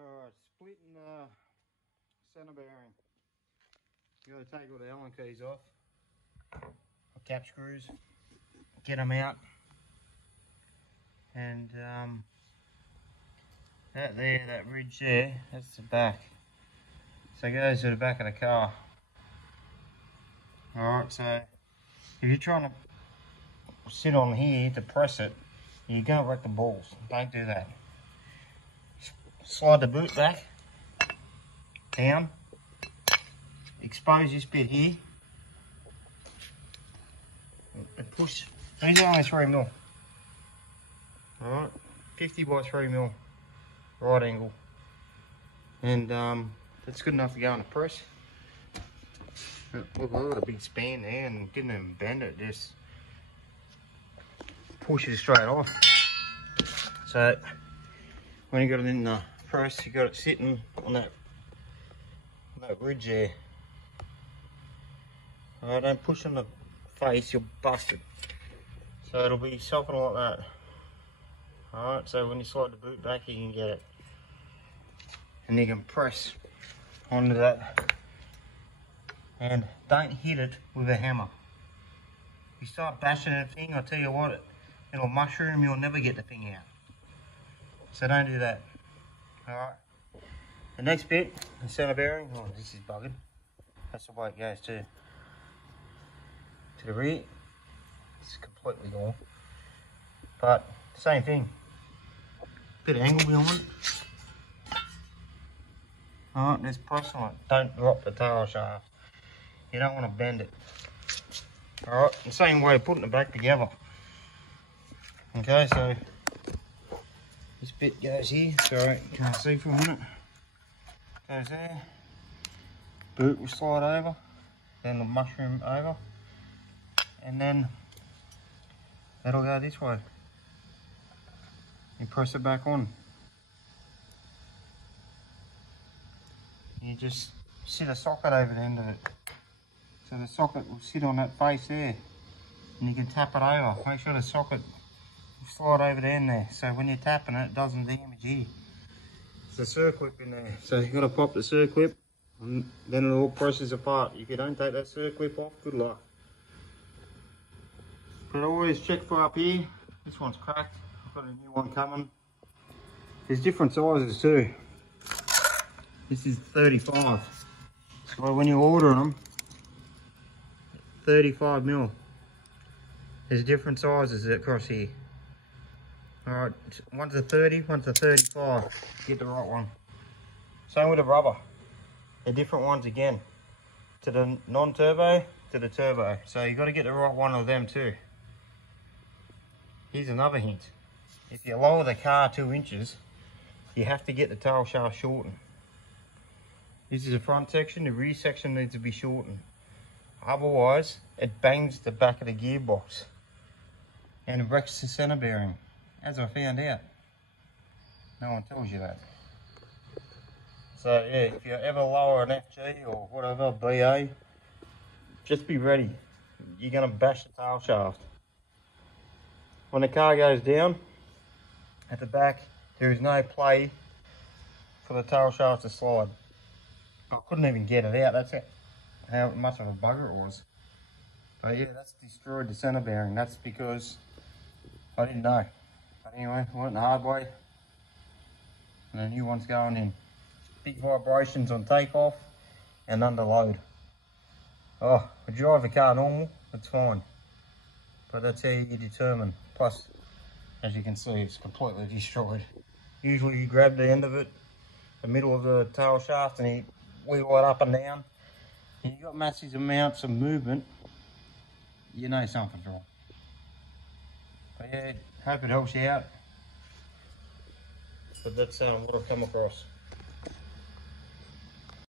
Alright, splitting the centre bearing. You got to take all the Allen keys off, or cap screws, get them out, and that there, that ridge there, that's the back. So it goes to the back of the car. Alright, so if you're trying to sit on here to press it, you're going to wreck the balls. Don't do that. Slide the boot back, down, expose this bit here, and push. These are only 3mm. Alright, 50 by 3mm, right angle. And that's good enough to go in a press. Look, I've got a big span there and didn't even bend it, just push it straight off. So when you got it in the press, you got it sitting on that ridge there. Alright, don't push on the face, you'll bust it. So it'll be something like that. Alright, so when you slide the boot back, you can get it. And you can press onto that. And don't hit it with a hammer. If you start bashing the thing, I'll tell you what, it'll mushroom, you'll never get the thing out. So don't do that. Alright. The next bit, the centre bearing. Oh, this is buggered. That's the way it goes to the rear. It's completely gone. But same thing. Bit of angle behind it. Alright, there's press on it. Don't drop the tail shaft. You don't want to bend it. Alright, the same way of putting it back together. Okay, so this bit goes here. Sorry, you can't see for a minute. Goes there. Boot will slide over. Then the mushroom over. And then that'll go this way. You press it back on. You just sit a socket over the end of it. So the socket will sit on that face there. And you can tap it over. Make sure the socket will slide over the end there. So when you're tapping it, it doesn't damage here. There's a circlip in there. So you've got to pop the circlip and then it all presses apart. If you don't take that circlip off, good luck. But always check for up here. This one's cracked. I've got a new one coming. There's different sizes too. This is 35. So when you're ordering them, 35mm. There's different sizes across here. Alright, one's a 30, one's a 35. Get the right one. Same with the rubber. They're different ones again. To the non-turbo, to the turbo. So you got to get the right one of them too. Here's another hint. If you lower the car 2 inches, you have to get the tail shaft shortened. This is the front section, the rear section needs to be shortened. Otherwise, it bangs the back of the gearbox and wrecks the centre bearing, as I found out. No one tells you that. So yeah, if you ever lower an FG or whatever, BA, just be ready. You're going to bash the tail shaft. When the car goes down, at the back, there is no play for the tail shaft to slide. I couldn't even get it out, that's how much of a bugger it was. But yeah, that's destroyed the centre bearing. That's because I didn't know. But anyway, I went the hard way. And the new one's going in. Big vibrations on takeoff and under load. Oh, I drive the car normal, it's fine. But that's how you determine. Plus, as you can see, it's completely destroyed. Usually you grab the end of it, the middle of the tail shaft, and you wheel it up and down. And you've got massive amounts of movement, you know something's wrong. But yeah, hope it helps you out. But that's what I've come across.